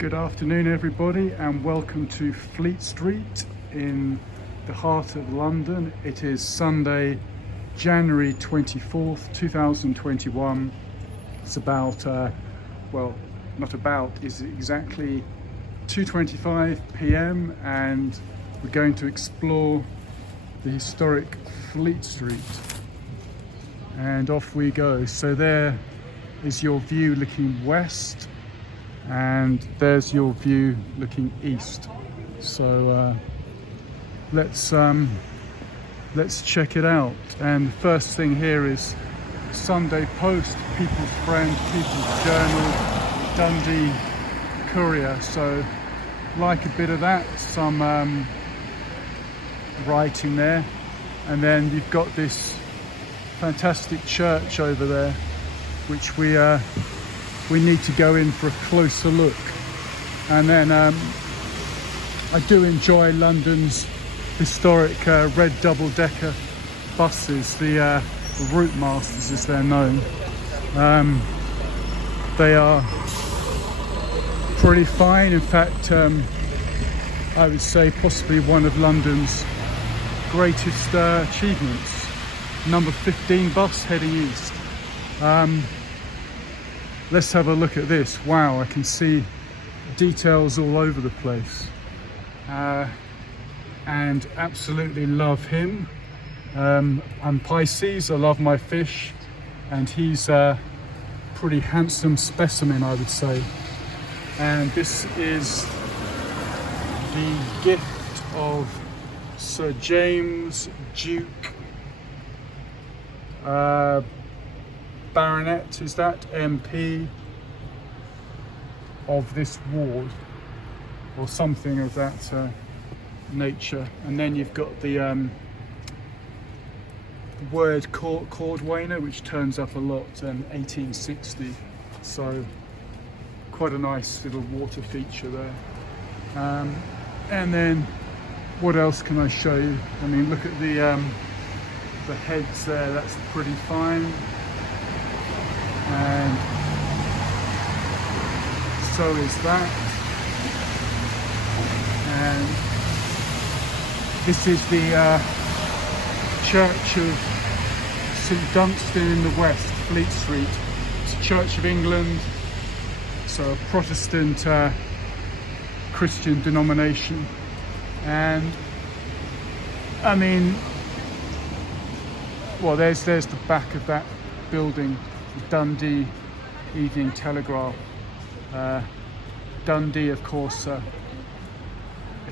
Good afternoon everybody and welcome to Fleet Street in the heart of London. It is Sunday, January 24th, 2021. It's about, it's exactly 2:25 p.m. and we're going to explore the historic Fleet Street. And off we go. So there is your view looking west, and there's your view looking east. So let's check it out. And the first thing here is Sunday Post, People's Friend, People's Journal, Dundee Courier. So like a bit of that, some writing there, and then you've got this fantastic church over there, which we need to go in for a closer look. And then I do enjoy London's historic red double-decker buses, the Route Masters as they're known. They are pretty fine. In fact, I would say possibly one of London's greatest achievements. Number 15 bus heading east. Let's have a look at this. Wow, I can see details all over the place. And absolutely love him. I'm Pisces, I love my fish, and he's a pretty handsome specimen, I would say. And this is the gift of Sir James Duke Baronet, is that MP of this ward, or something of that nature. And then you've got the word cordwainer, which turns up a lot, 1860. So quite a nice little water feature there. And then what else can I show you? I mean, look at the heads there, that's pretty fine. And so is that. And this is the Church of St Dunstan in the West, Fleet Street. It's a Church of England, so a Protestant Christian denomination. And I mean, well, there's the back of that building, the Dundee Evening Telegraph. Dundee, of course, a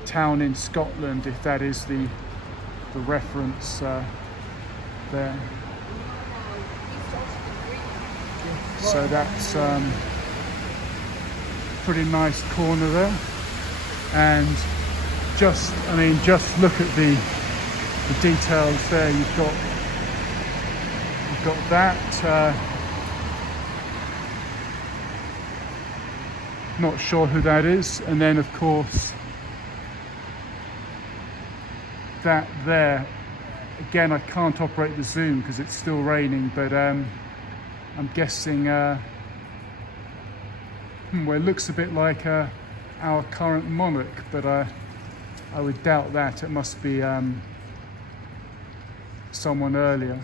town in Scotland, if that is the reference there. So that's pretty nice corner there. And just look at the details there. You've got that. Not sure who that is. And then of course that there. Again, I can't operate the zoom because it's still raining, but I'm guessing well, it looks a bit like our current monarch, but I would doubt that. It must be someone earlier.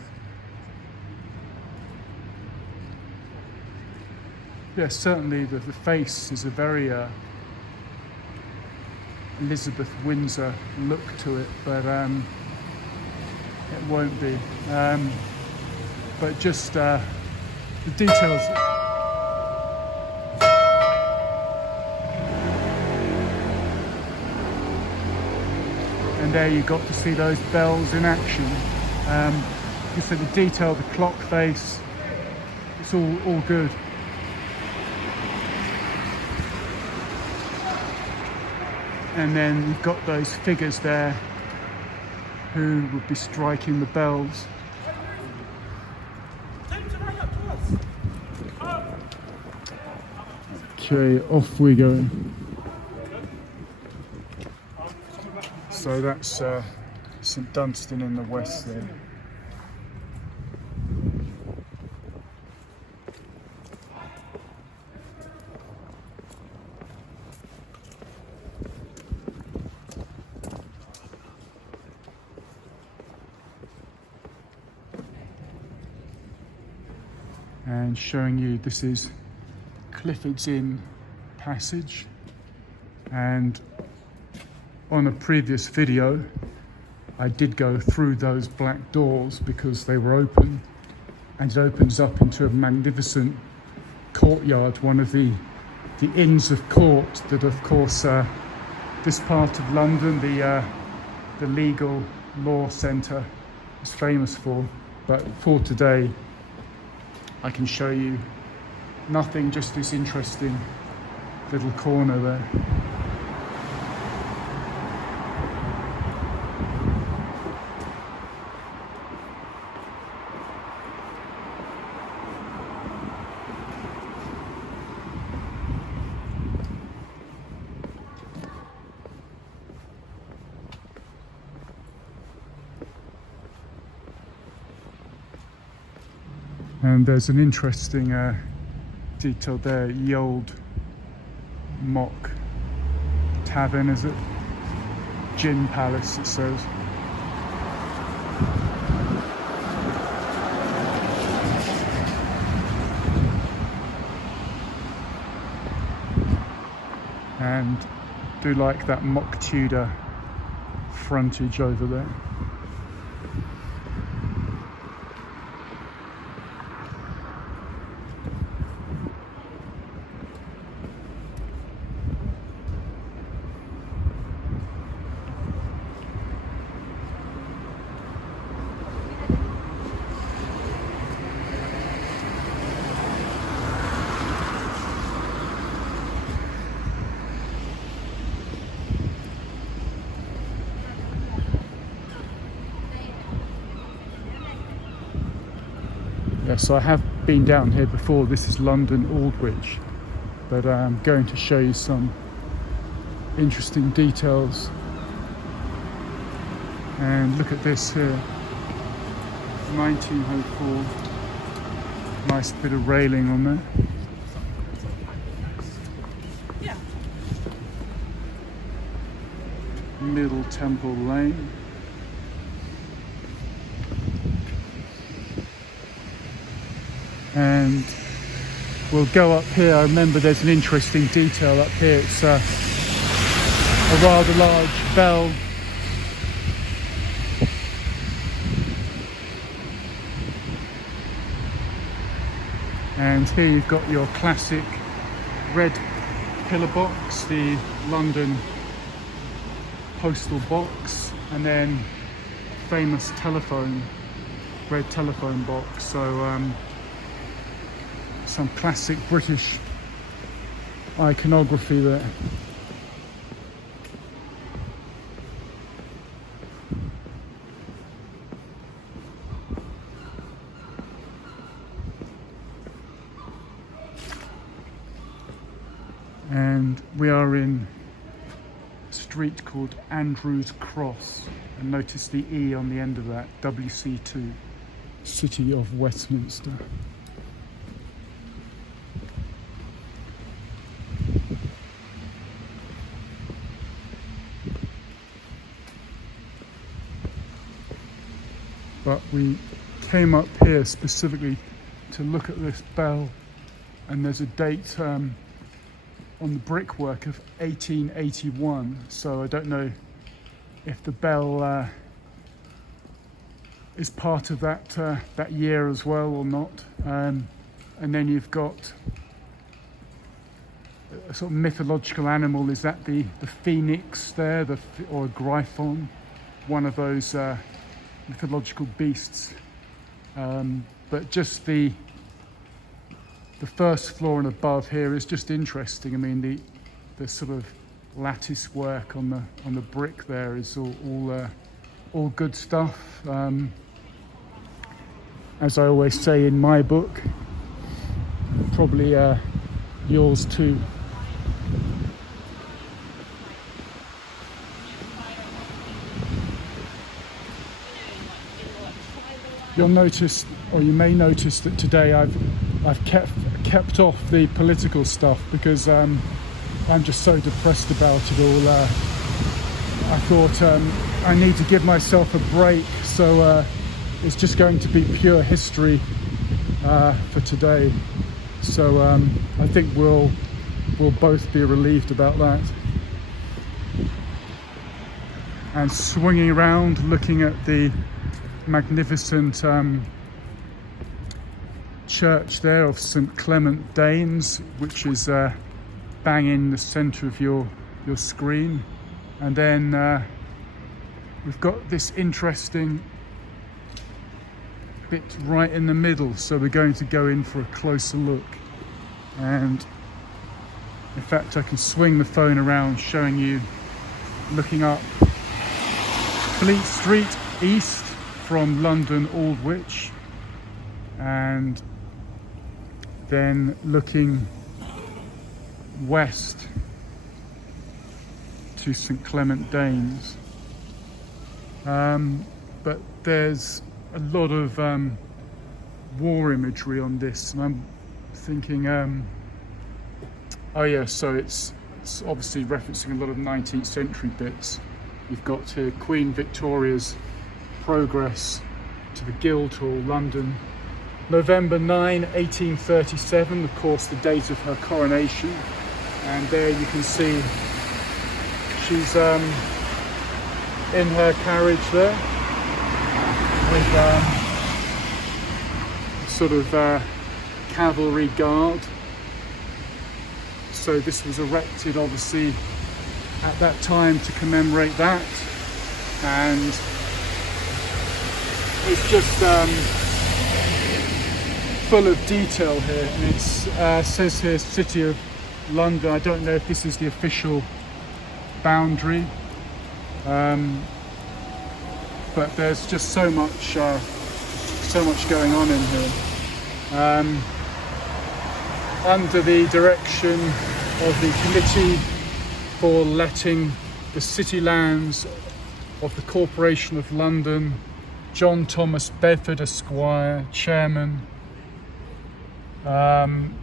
Yeah, certainly the face is a very Elizabeth Windsor look to it, but it won't be. But just the details. And there you got to see those bells in action. You see the detail, the clock face, it's all good. And then you've got those figures there who would be striking the bells. Okay, off we go. So that's St Dunstan in the west there. and showing you this is Clifford's Inn passage, and on a previous video I did go through those black doors because they were open, and it opens up into a magnificent courtyard, one of the Inns of Court that, of course, this part of London, the legal law centre, is famous for. But for today, I can show you nothing, just this interesting little corner there. And there's an interesting detail there, the old mock tavern, is it? Gin Palace, it says. And do like that mock Tudor frontage over there. Yes, I have been down here before. This is London Aldwych, but I'm going to show you some interesting details. And look at this here, 1904, nice bit of railing on there. Middle Temple Lane. And we'll go up here. I remember there's an interesting detail up here. It's a rather large bell. And here you've got your classic red pillar box, the London postal box, and then famous telephone, red telephone box. So some classic British iconography there. And we are in a street called Andrew's Cross, and notice the E on the end of that, WC2, City of Westminster. But we came up here specifically to look at this bell, and there's a date on the brickwork of 1881, so I don't know if the bell is part of that year as well or not. And then you've got a sort of mythological animal. Is that the phoenix there, or a griffon, one of those mythological beasts? But just the first floor and above here is just interesting. I mean, the sort of lattice work on the brick there is all good stuff. As I always say in my book, probably yours too. You'll notice, or you may notice, that today I've kept off the political stuff because I'm just so depressed about it all. I thought I need to give myself a break, so it's just going to be pure history for today. So I think we'll both be relieved about that. And swinging around, looking at the magnificent church there of St Clement Danes, which is bang in the centre of your screen. And then we've got this interesting bit right in the middle, so we're going to go in for a closer look. And in fact, I can swing the phone around, showing you, looking up Fleet Street east from London Aldwych, and then looking west to St Clement Danes. But there's a lot of war imagery on this, and I'm thinking, oh yeah, so it's obviously referencing a lot of 19th century bits. You've got here Queen Victoria's progress to the Guildhall, London, November 9, 1837, of course the date of her coronation. And there you can see she's in her carriage there with sort of cavalry guard. So this was erected obviously at that time to commemorate that, and it's just full of detail here. And it says here City of London. I don't know if this is the official boundary, but there's just so much going on in here. Under the direction of the Committee for Letting the City Lands of the Corporation of London, John Thomas Bedford Esquire, Chairman, and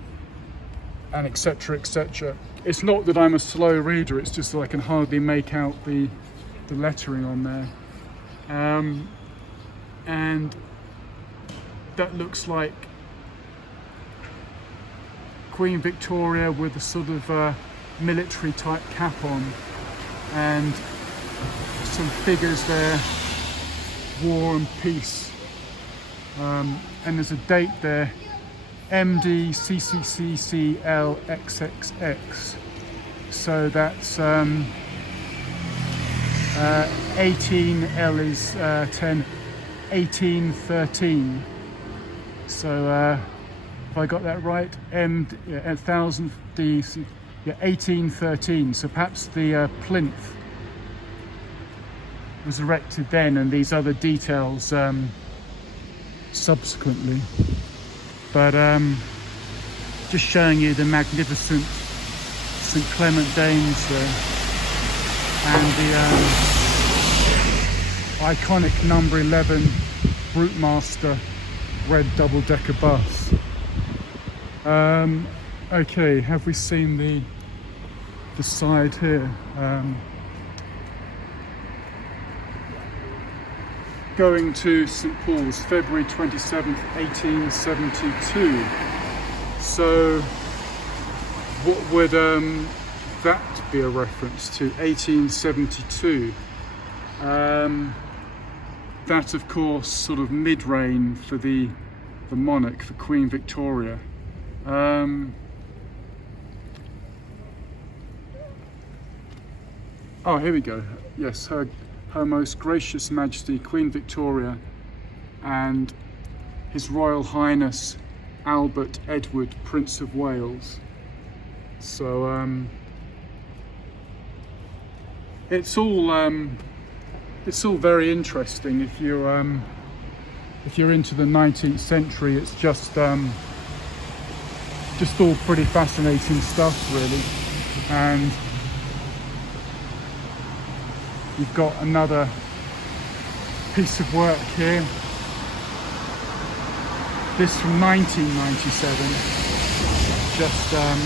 etc, etc. It's not that I'm a slow reader, it's just that I can hardly make out the lettering on there. And that looks like Queen Victoria with a sort of military type cap on, and some figures there, war and peace. And there's a date there, MD CCCCL XXX. So that's 18L is 10, 1813. So if I got that right, 1000 DC, yeah, 1813. So perhaps the plinth was erected then, and these other details subsequently. But just showing you the magnificent St Clement Danes there, and the iconic number 11 Brutemaster red double-decker bus. Okay, have we seen the side here? Going to St Paul's, February 27th, 1872. So what would that be a reference to? 1872. That, of course, sort of mid-reign for the monarch, for Queen Victoria. Oh, here we go. Yes, Her Most Gracious Majesty Queen Victoria and His Royal Highness Albert Edward, Prince of Wales. So it's all very interesting. If you're into the 19th century, it's just all pretty fascinating stuff, really. And you've got another piece of work here. This from 1997. Just a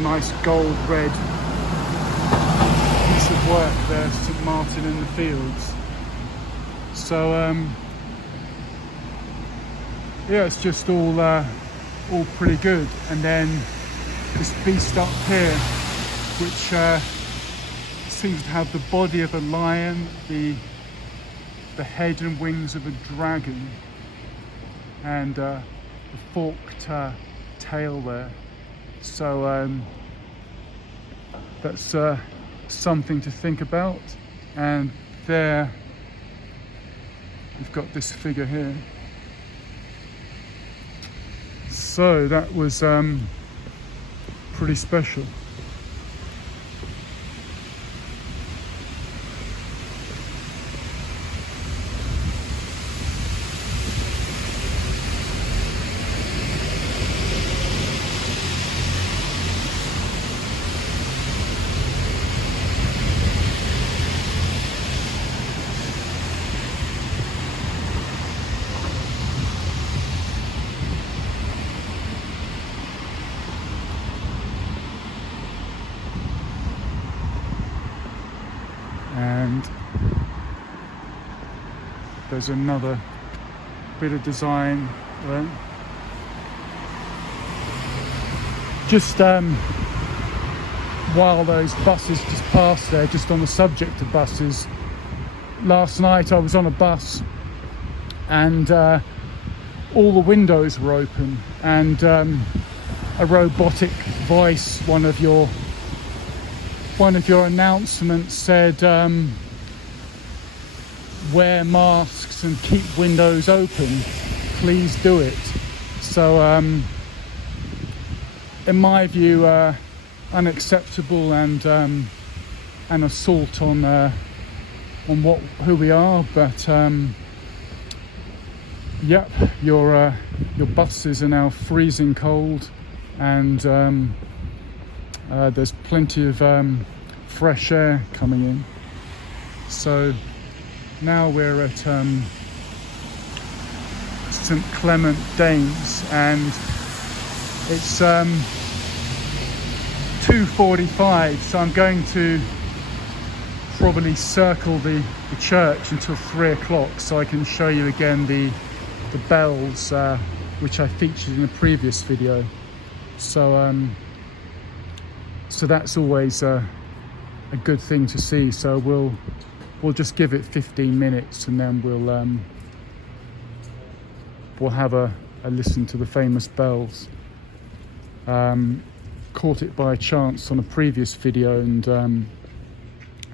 nice gold red piece of work there, St Martin in the Fields. So yeah, it's just all pretty good. And then this beast up here, which seems to have the body of a lion, the head and wings of a dragon, and the forked tail there. So that's something to think about. And there we've got this figure here. So that was pretty special. And there's another bit of design there. Just while those buses just passed there, just on the subject of buses, last night I was on a bus and all the windows were open, and a robotic voice, one of your announcements said, wear masks and keep windows open, please do it. So in my view, unacceptable and an assault on who we are. But yep, your buses are now freezing cold, and there's plenty of fresh air coming in. So now we're at St Clement Danes, and it's 2:45, so I'm going to probably circle the church until 3 o'clock, so I can show you again the bells which I featured in a previous video. So so that's always a good thing to see. So we'll just give it 15 minutes, and then we'll have a listen to the famous bells. Caught it by chance on a previous video and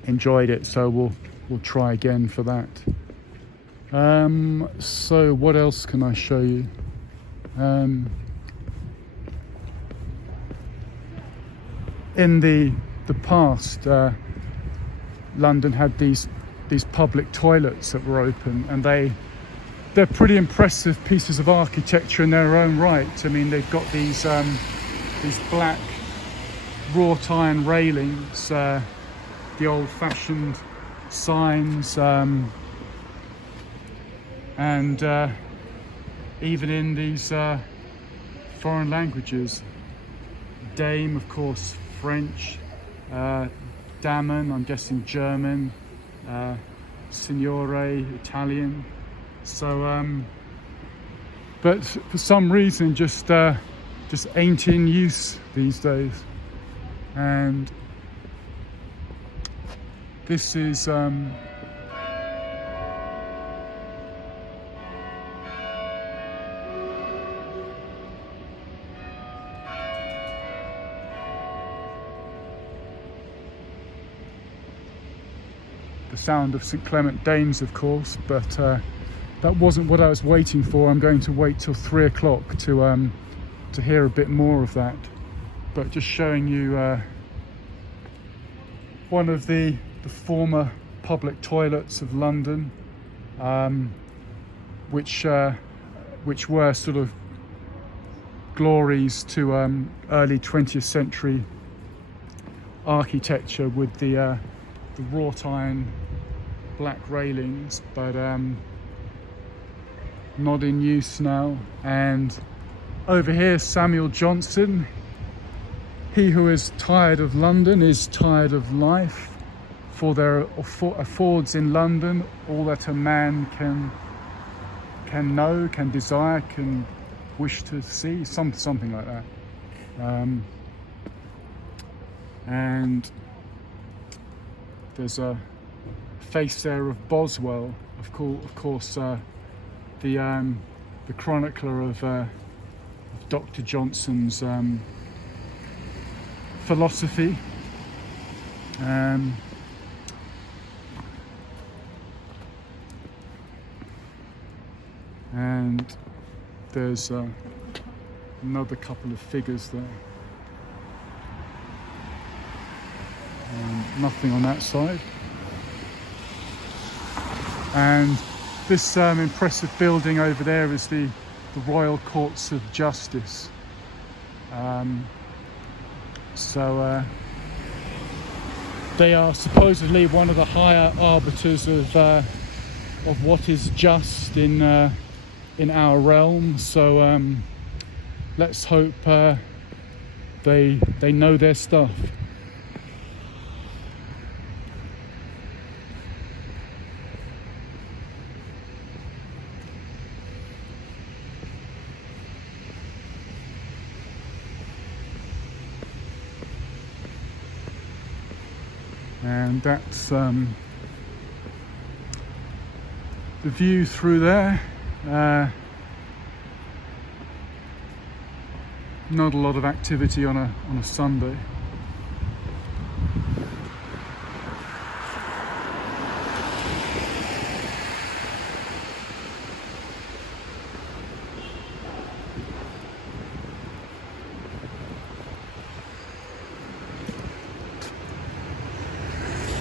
enjoyed it, so we'll try again for that. So what else can I show you? In the past, London had these public toilets that were open, and they're pretty impressive pieces of architecture in their own right. I mean, they've got these black wrought iron railings, the old-fashioned signs, and even in these foreign languages. Dame, of course, French, Damen, I'm guessing German, Signore, Italian. So, but for some reason, just ain't in use these days. And this is the sound of St Clement Danes, of course, but that wasn't what I was waiting for. I'm going to wait till 3 o'clock to hear a bit more of that. But just showing you one of the former public toilets of London, which were sort of glories to early 20th century architecture with the wrought iron black railings, but not in use now. And over here, Samuel Johnson, he who is tired of London is tired of life, for there affords in London all that a man can can know, can desire, can wish to see, something like that. And there's a face there of Boswell, of course, the chronicler of Dr. Johnson's philosophy. And there's another couple of figures there. Nothing on that side. And this impressive building over there is the Royal Courts of Justice. They are supposedly one of the higher arbiters of what is just in our realm. So let's hope they know their stuff. And that's the view through there. Not a lot of activity on a Sunday.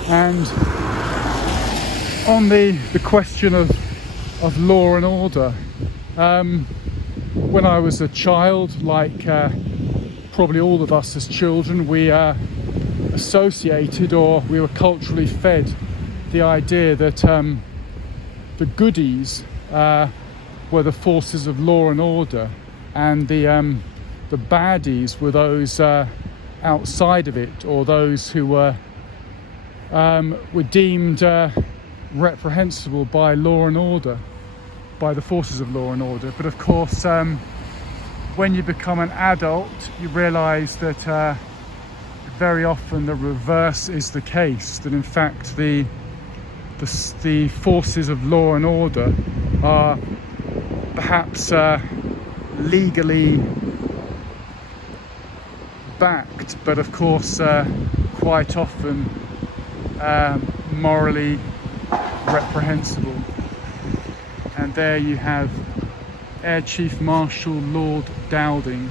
And on the question of law and order, when I was a child, like probably all of us as children, we associated, or we were culturally fed, the idea that the goodies were the forces of law and order, and the baddies were those outside of it, or those who were deemed reprehensible by law and order, by the forces of law and order. But of course, when you become an adult, you realise that very often the reverse is the case, that in fact the forces of law and order are perhaps legally backed, but of course quite often morally reprehensible. And there you have Air Chief Marshal Lord Dowding,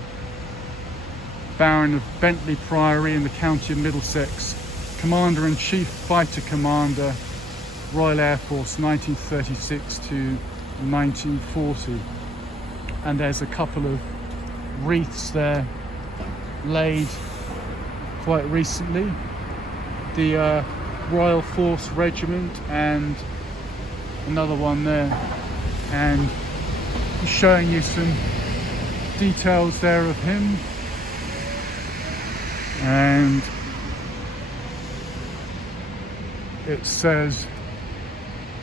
Baron of Bentley Priory in the County of Middlesex, Commander-in-Chief Fighter Commander, Royal Air Force 1936 to 1940. And there's a couple of wreaths there laid quite recently. The Royal Force Regiment, and another one there, and showing you some details there of him. And it says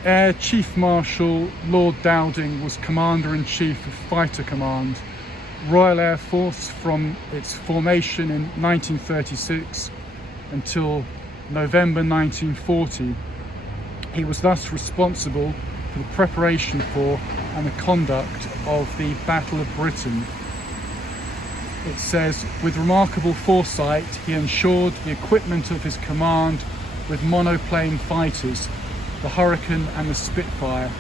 Air Chief Marshal Lord Dowding was Commander-in-Chief of Fighter Command, Royal Air Force from its formation in 1936 until November 1940. He was thus responsible for the preparation for and the conduct of the Battle of Britain. It says, with remarkable foresight, he ensured the equipment of his command with monoplane fighters, the Hurricane and the Spitfire.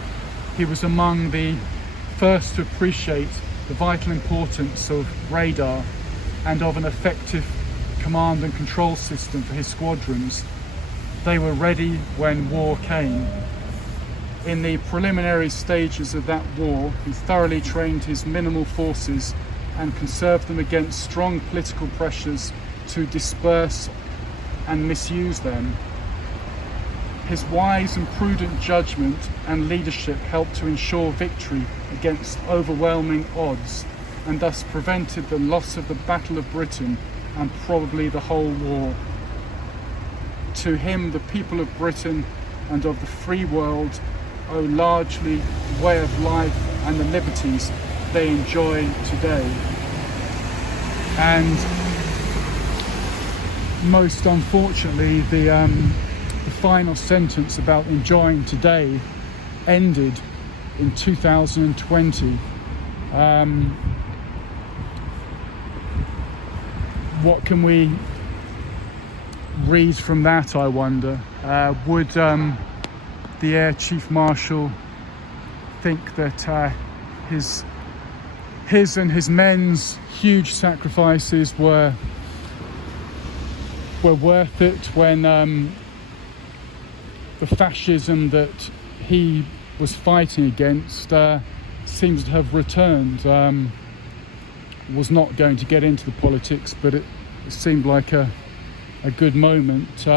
He was among the first to appreciate the vital importance of radar and of an effective command and control system for his squadrons. They were ready when war came. In the preliminary stages of that war, he thoroughly trained his minimal forces and conserved them against strong political pressures to disperse and misuse them. His wise and prudent judgment and leadership helped to ensure victory against overwhelming odds, and thus prevented the loss of the Battle of Britain and probably the whole war. To him, the people of Britain and of the free world owe largely the way of life and the liberties they enjoy today. And most unfortunately, the final sentence about enjoying today ended in 2020. What can we read from that, I wonder? Would the Air Chief Marshal think that his and his men's huge sacrifices were worth it when the fascism that he was fighting against seems to have returned? Was not going to get into the politics, but it seemed like a good moment.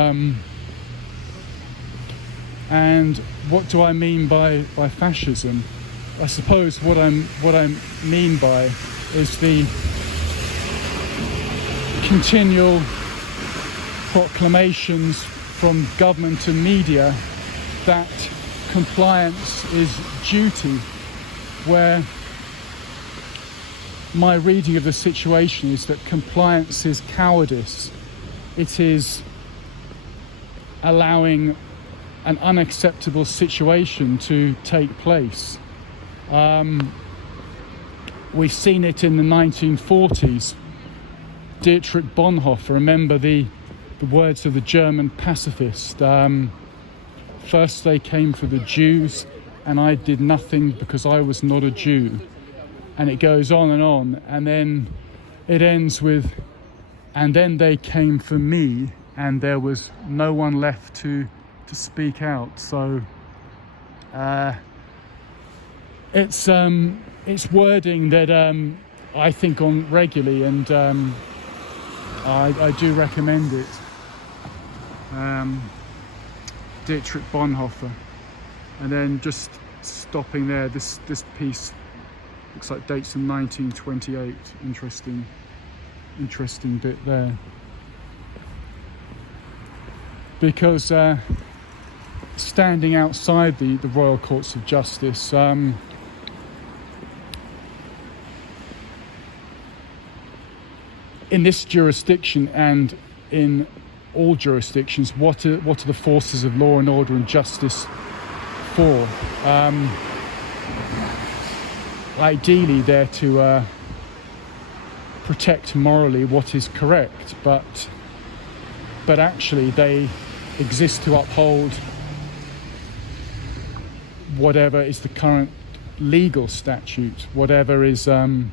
And what do I mean by fascism? I suppose what I mean by is the continual proclamations from government and media that compliance is duty, where my reading of the situation is that compliance is cowardice. It is allowing an unacceptable situation to take place. We've seen it in the 1940s. Dietrich Bonhoeffer, remember the words of the German pacifist. First they came for the Jews, and I did nothing because I was not a Jew. And it goes on, and then it ends with, and then they came for me, and there was no one left to speak out. So it's wording that I think on regularly, and I do recommend it. Dietrich Bonhoeffer. And then just stopping there, this piece looks like dates in 1928. Interesting bit there. Because standing outside the Royal Courts of Justice, in this jurisdiction and in all jurisdictions, what are the forces of law and order and justice for? Ideally, they're to protect morally what is correct, but actually they exist to uphold whatever is the current legal statute, whatever is on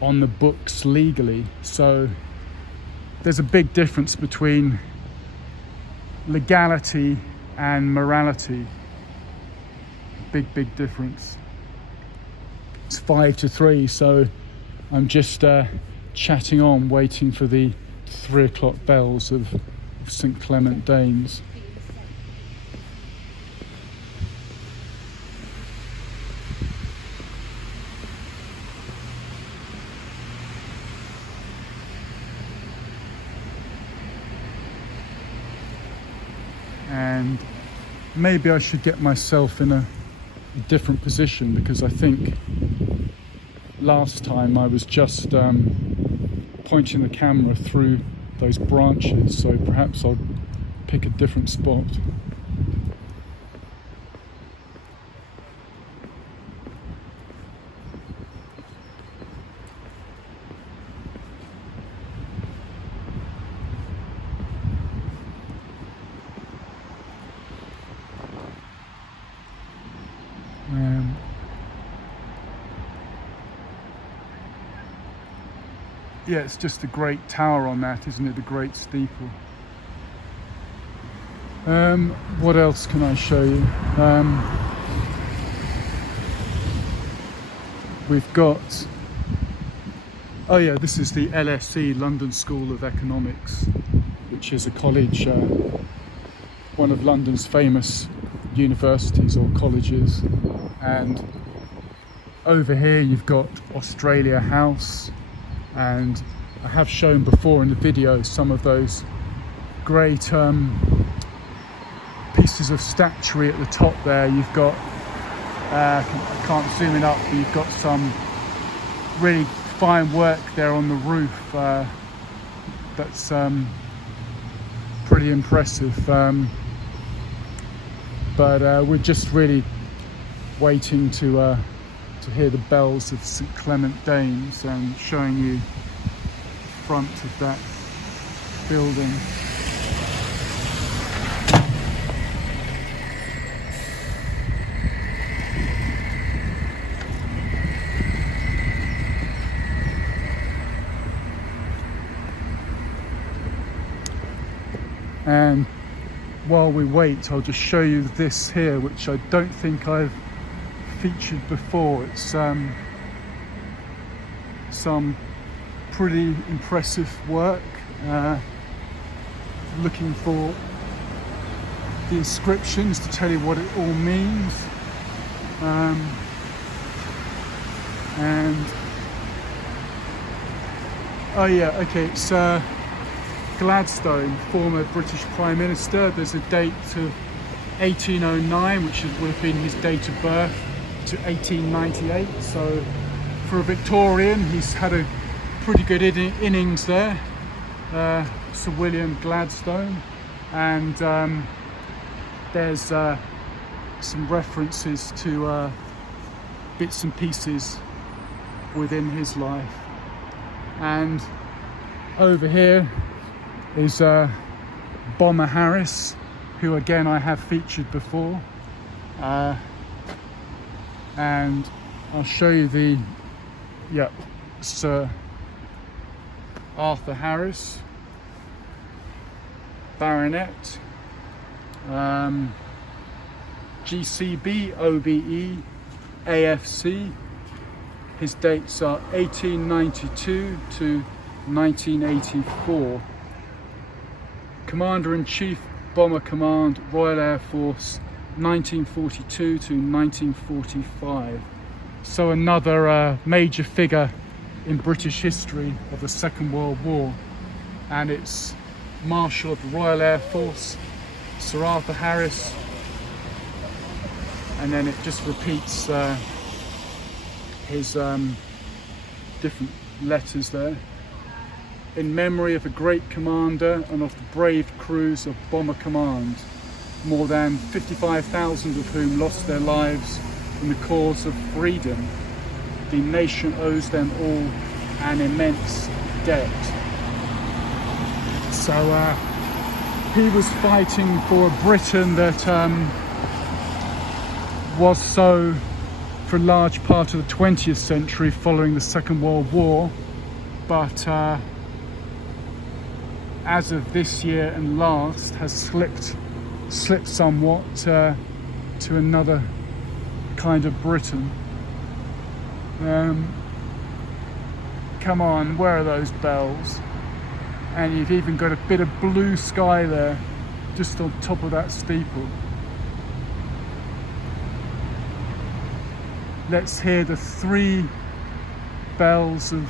the books legally. So there's a big difference between legality and morality. Big difference. It's 5-3, so I'm just chatting on, waiting for the 3 o'clock bells of St Clement Danes. And maybe I should get myself in a different position, because I think last time I was just pointing the camera through those branches, so perhaps I'll pick a different spot. Yeah, it's just a great tower on that, isn't it? The great steeple. What else can I show you? We've got... Oh yeah, this is the LSE, London School of Economics, which is a college, one of London's famous universities or colleges. And over here you've got Australia House. And I have shown before in the video some of those great pieces of statuary at the top there. You've got, I can't zoom it up, but you've got some really fine work there on the roof. That's pretty impressive. But we're just really waiting to hear the bells of St Clement Danes, and showing you the front of that building. And while we wait, I'll just show you this here, which I don't think I've featured before. It's some pretty impressive work. Looking for the inscriptions to tell you what it all means. And oh yeah, okay, it's Gladstone, former British Prime Minister. There's a date of 1809, which would have been his date of birth, to 1898. So for a Victorian, he's had a pretty good innings there, Sir William Gladstone. And there's some references to bits and pieces within his life. And over here is Bomber Harris, who again I have featured before, and I'll show you the Sir Arthur Harris, Baronet, GCB, OBE, AFC. His dates are 1892 to 1984. Commander-in-Chief, Bomber Command, Royal Air Force, 1942 to 1945. So another major figure in British history of the Second World War. And it's Marshal of the Royal Air Force, Sir Arthur Harris. And then it just repeats his different letters there. In memory of a great commander and of the brave crews of Bomber Command, more than 55,000 of whom lost their lives in the cause of freedom. The nation owes them all an immense debt. So he was fighting for a Britain that was so for a large part of the 20th century following the Second World War, but as of this year and last has slipped somewhat to another kind of Britain. Come on, where are those bells? And you've even got a bit of blue sky there just on top of that steeple. Let's hear the 3 bells of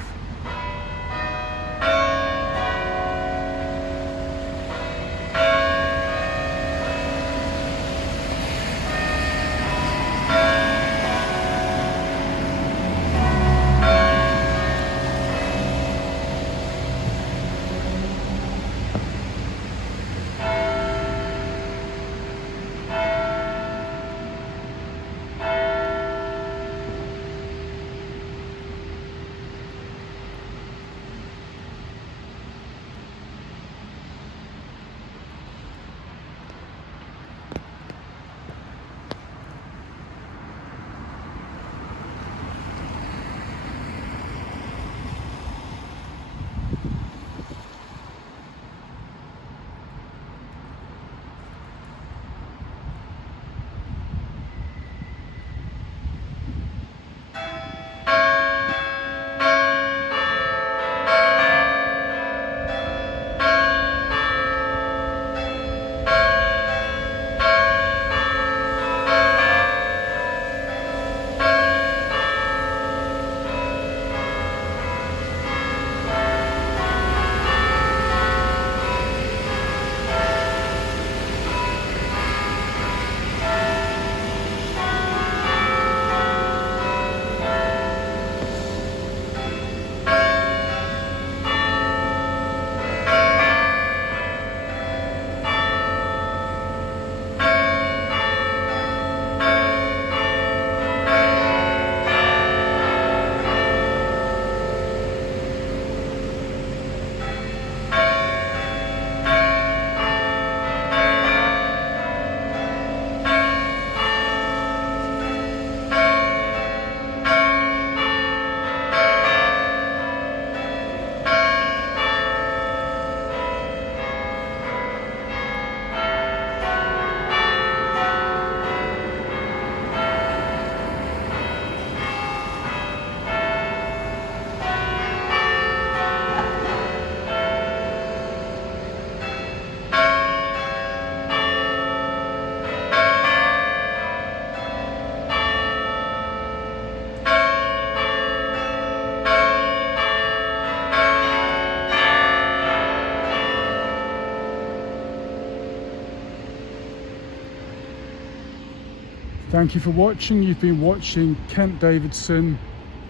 Thank you for watching. You've been watching Kent Davidson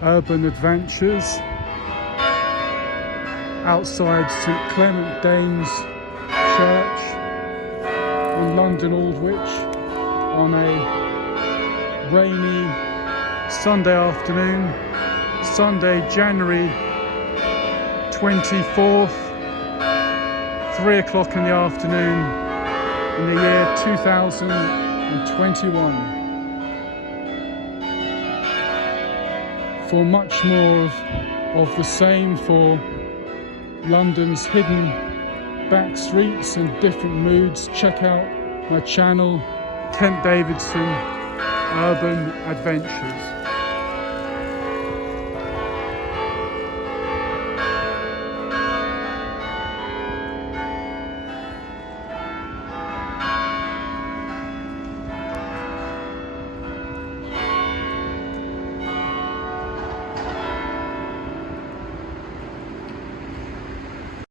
Urban Adventures outside St Clement Danes Church in London Aldwych on a rainy Sunday afternoon, Sunday, January 24th, 3 o'clock in the afternoon in the year 2021. For much more of the same, for London's hidden back streets and different moods, check out my channel, Kent Davidson Urban Adventures.